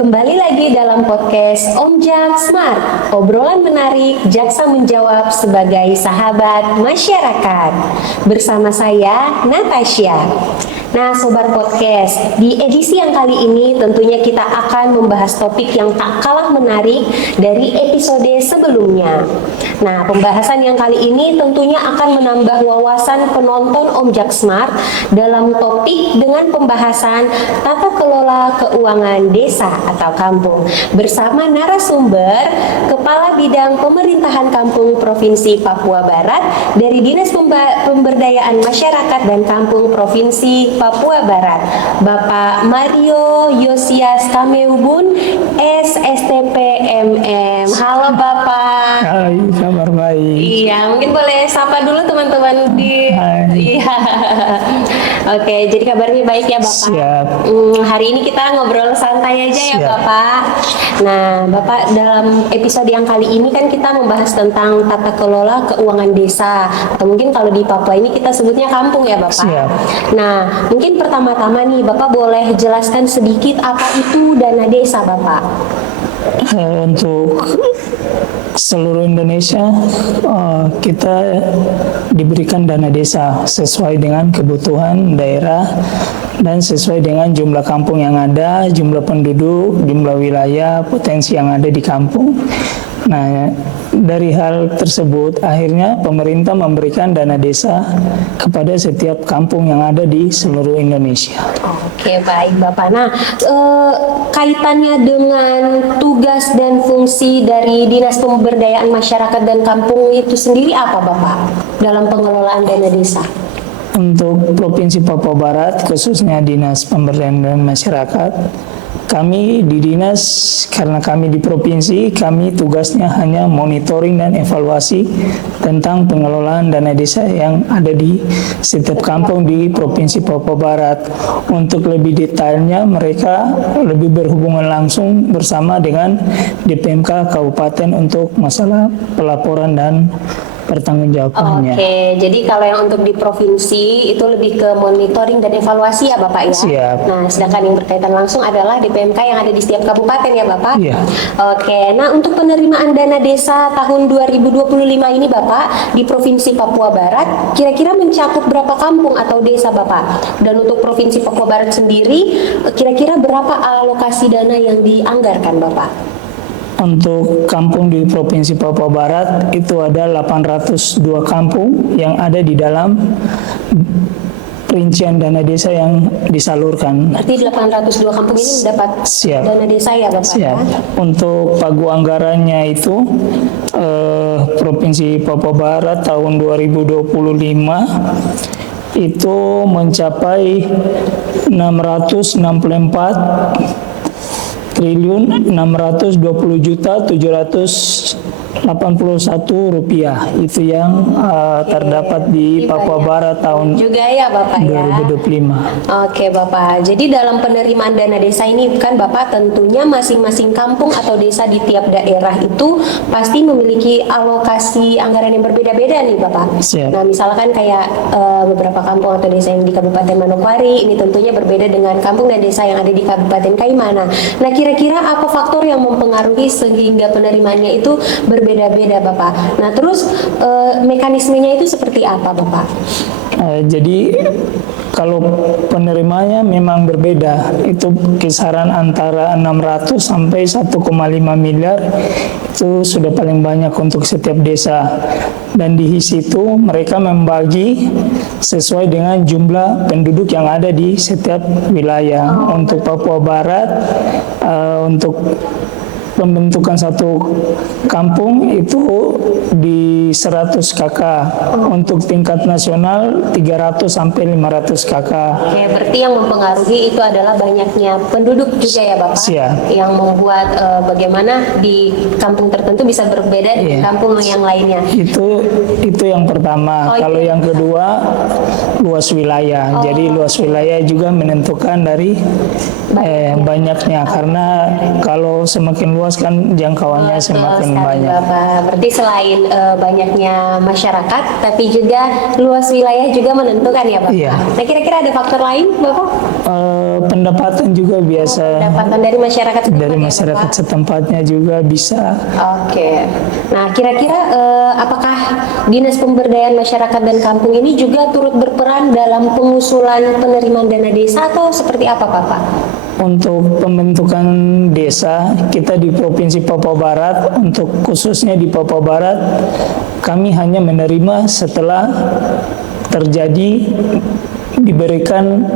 Kembali lagi dalam podcast Om Jak Smart, obrolan menarik jaksa menjawab sebagai sahabat masyarakat. Bersama saya, Natasha. Nah, Sobat Podcast, di edisi yang kali ini tentunya kita akan membahas topik yang tak kalah menarik dari episode sebelumnya. Nah, pembahasan yang kali ini tentunya akan menambah wawasan penonton Om Jak Smart dalam topik dengan pembahasan tata kelola keuangan desa atau kampung bersama narasumber Kepala Bidang Pemerintahan Kampung Provinsi Papua Barat dari Dinas Pemberdayaan Masyarakat dan Kampung Provinsi Papua Barat, Bapak Mario Yosias Kameubun, SSTP MM. Halo Bapak. Hai, kabar baik. Iya, mungkin boleh sapa dulu teman-teman di. Hai. Iya. Oke, jadi kabarnya baik ya Bapak. Siap. Hari ini kita ngobrol santai aja ya Siap. Bapak. Nah, Bapak dalam episode yang kali ini kan kita membahas tentang tata kelola keuangan desa, atau mungkin kalau di Papua ini kita sebutnya kampung ya Bapak. Siap. Nah, mungkin pertama-tama nih Bapak boleh jelaskan sedikit apa itu dana desa Bapak. Untuk seluruh Indonesia kita diberikan dana desa sesuai dengan kebutuhan daerah dan sesuai dengan jumlah kampung yang ada, jumlah penduduk, jumlah wilayah, potensi yang ada di kampung. Nah, dari hal tersebut akhirnya pemerintah memberikan dana desa kepada setiap kampung yang ada di seluruh Indonesia. Oke, baik Bapak. Nah, kaitannya dengan tugas dan fungsi dari Dinas Pemberdayaan Masyarakat dan Kampung itu sendiri apa Bapak dalam pengelolaan dana desa? Untuk Provinsi Papua Barat, khususnya Dinas Pemberdayaan dan Masyarakat, kami di dinas, karena kami di provinsi, kami tugasnya hanya monitoring dan evaluasi tentang pengelolaan dana desa yang ada di setiap kampung di Provinsi Papua Barat. Untuk lebih detailnya, mereka lebih berhubungan langsung bersama dengan DPMK Kabupaten untuk masalah pelaporan dan pertanggungjawabannya. Oke, jadi kalau yang untuk di provinsi itu lebih ke monitoring dan evaluasi ya Bapak ya? Siap. Nah, sedangkan yang berkaitan langsung adalah DPMK yang ada di setiap kabupaten ya Bapak? Iya. Oke, nah untuk penerimaan dana desa tahun 2025 ini Bapak di Provinsi Papua Barat kira-kira mencakup berapa kampung atau desa Bapak? Dan untuk Provinsi Papua Barat sendiri kira-kira berapa alokasi dana yang dianggarkan Bapak? Untuk kampung di Provinsi Papua Barat itu ada 802 kampung yang ada di dalam rincian dana desa yang disalurkan. Berarti 802 kampung ini mendapat Siap. dana desa ya Bapak? Siap. Untuk pagu anggarannya itu Provinsi Papua Barat tahun 2025 itu mencapai 664 triliun 620.781 rupiah. Itu yang terdapat di Papua Barat tahun juga ya Bapak ya. 2025. Oke Bapak, jadi dalam penerimaan dana desa ini kan Bapak tentunya masing-masing kampung atau desa di tiap daerah itu pasti memiliki alokasi anggaran yang berbeda-beda nih Bapak. Siap. Nah misalkan kayak beberapa kampung atau desa yang di Kabupaten Manokwari ini tentunya berbeda dengan kampung dan desa yang ada di Kabupaten Kaimana. Nah kira-kira apa faktor yang mempengaruhi sehingga penerimaannya itu berbeda-beda Bapak? Nah terus mekanismenya itu seperti apa Bapak? Jadi kalau penerimanya memang berbeda, itu kisaran antara 600 sampai 1,5 miliar itu sudah paling banyak untuk setiap desa. Dan di situ mereka membagi sesuai dengan jumlah penduduk yang ada di setiap wilayah. Untuk Papua Barat, untuk pembentukan satu kampung itu di 100 KK. Untuk tingkat nasional 300 sampai 500 KK. Oke, berarti yang mempengaruhi itu adalah banyaknya penduduk juga ya Bapak? Siap. Yang membuat bagaimana di kampung tertentu bisa berbeda dengan kampung yang lainnya. Itu yang pertama. Kalau yang kedua luas wilayah. Jadi luas wilayah juga menentukan dari banyaknya, karena kalau semakin luas kan jangkauannya Betul semakin sekali, banyak. Bapak. Berarti selain banyaknya masyarakat, tapi juga luas wilayah juga menentukan ya Bapak. Iya. Nah kira-kira ada faktor lain Bapak? Pendapatan juga biasa Pendapatan dari masyarakat setempat dari ya, masyarakat Bapak? setempatnya juga bisa. Oke. Nah, kira-kira apakah Dinas Pemberdayaan Masyarakat dan Kampung ini juga turut berperan dalam pengusulan penerimaan dana desa atau seperti apa, Bapak? Untuk pembentukan desa, kita di Provinsi Papua Barat, untuk khususnya di Papua Barat, kami hanya menerima setelah terjadi diberikan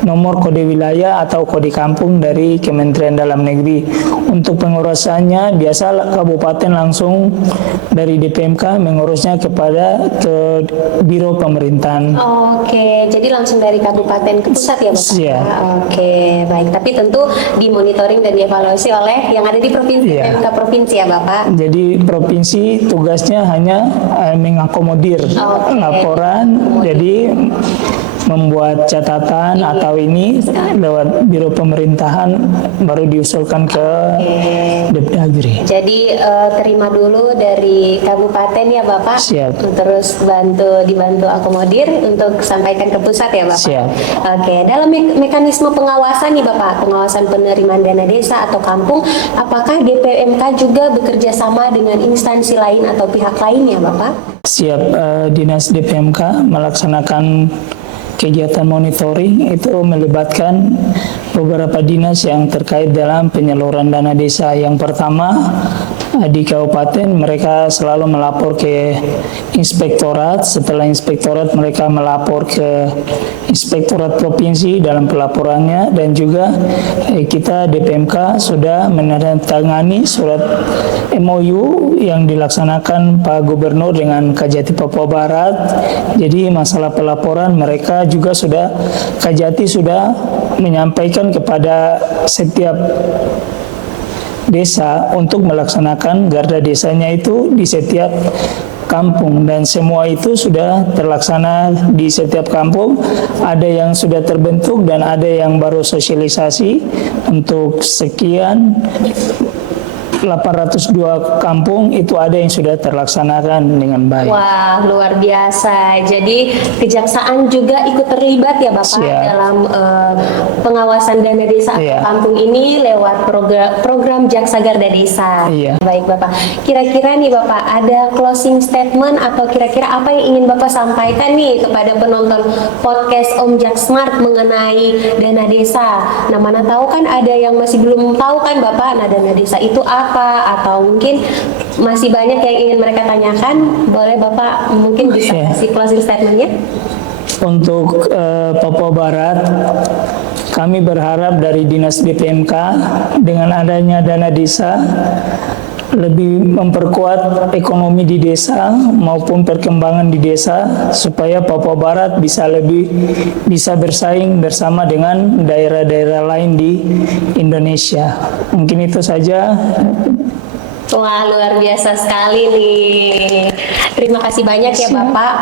nomor kode wilayah atau kode kampung dari Kementerian Dalam Negeri. Untuk pengurusannya biasa kabupaten langsung dari DPMK mengurusnya kepada ke Biro Pemerintahan. Oke, jadi langsung dari kabupaten ke pusat ya, Bapak? Iya. Oke, baik. Tapi tentu dimonitoring dan dievaluasi oleh yang ada di provinsi, Iya. PMK provinsi ya, Bapak? Jadi provinsi tugasnya hanya mengakomodir Oke. laporan, jadi membuat catatan atau ini lewat Biro Pemerintahan baru diusulkan ke Depdagri. Jadi terima dulu dari kabupaten ya Bapak. Siap. Terus dibantu akomodir untuk sampaikan ke pusat ya Bapak. Siap. Oke, dalam mekanisme pengawasan nih Bapak, pengawasan penerimaan dana desa atau kampung, apakah DPMK juga bekerja sama dengan instansi lain atau pihak lain ya Bapak? Siap, Dinas DPMK melaksanakan kegiatan monitoring itu melibatkan beberapa dinas yang terkait dalam penyaluran dana desa. Yang pertama, di kabupaten mereka selalu melapor ke inspektorat, setelah inspektorat mereka melapor ke inspektorat provinsi dalam pelaporannya, dan juga kita DPMK sudah menandatangani surat MOU yang dilaksanakan Pak Gubernur dengan Kajati Papua Barat. Jadi masalah pelaporan mereka juga sudah, Kajati sudah menyampaikan kepada setiap desa untuk melaksanakan garda desanya itu di setiap kampung, dan semua itu sudah terlaksana di setiap kampung. Ada yang sudah terbentuk dan ada yang baru sosialisasi untuk sekian 802 kampung itu ada yang sudah terlaksanakan dengan baik. Wah, luar biasa. Jadi kejaksaan juga ikut terlibat ya Bapak Siap. dalam pengawasan dana desa atau Iya. kampung ini lewat program Jaksa Garda Desa. Iya. Baik Bapak. Kira-kira nih Bapak ada closing statement atau kira-kira apa yang ingin Bapak sampaikan nih kepada penonton podcast Om Jak Smart mengenai dana desa? Nah, mana tahu kan ada yang masih belum tahu kan Bapak, nah dana desa itu apa, atau mungkin masih banyak yang ingin mereka tanyakan. Boleh Bapak mungkin bisa Iya. kasih closing statementnya? Untuk Papua Barat, kami berharap dari Dinas DPMK dengan adanya dana desa lebih memperkuat ekonomi di desa maupun perkembangan di desa supaya Papua Barat bisa bersaing bersama dengan daerah-daerah lain di Indonesia. Mungkin itu saja. Wah, luar biasa sekali nih. Terima kasih banyak ya Bapak.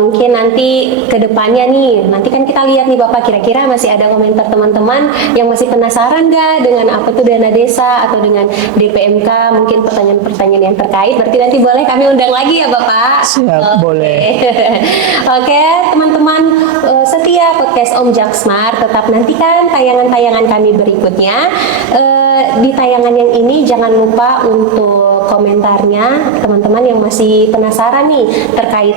Mungkin nanti ke depannya nih, nanti kan kita lihat nih Bapak, kira-kira masih ada komentar teman-teman yang masih penasaran nggak dengan apa tuh dana desa atau dengan DPMK, mungkin pertanyaan-pertanyaan yang terkait. Berarti nanti boleh kami undang lagi ya Bapak. Siap, Oke. boleh. Oke, teman-teman setia podcast Om Jak Smart, tetap nantikan tayangan-tayangan kami berikutnya. Di tayangan yang ini jangan lupa untuk komentarnya teman-teman yang masih penasaran nih terkait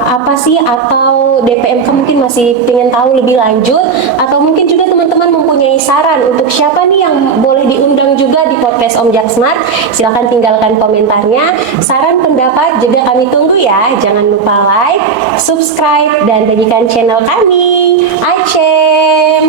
apa sih, atau DPMK mungkin masih pengen tahu lebih lanjut, atau mungkin juga teman-teman mempunyai saran untuk siapa nih yang boleh diundang juga di podcast Om Jak Smart. Silahkan tinggalkan komentarnya, saran pendapat juga kami tunggu ya. Jangan lupa like, subscribe, dan bagikan channel kami. Acem.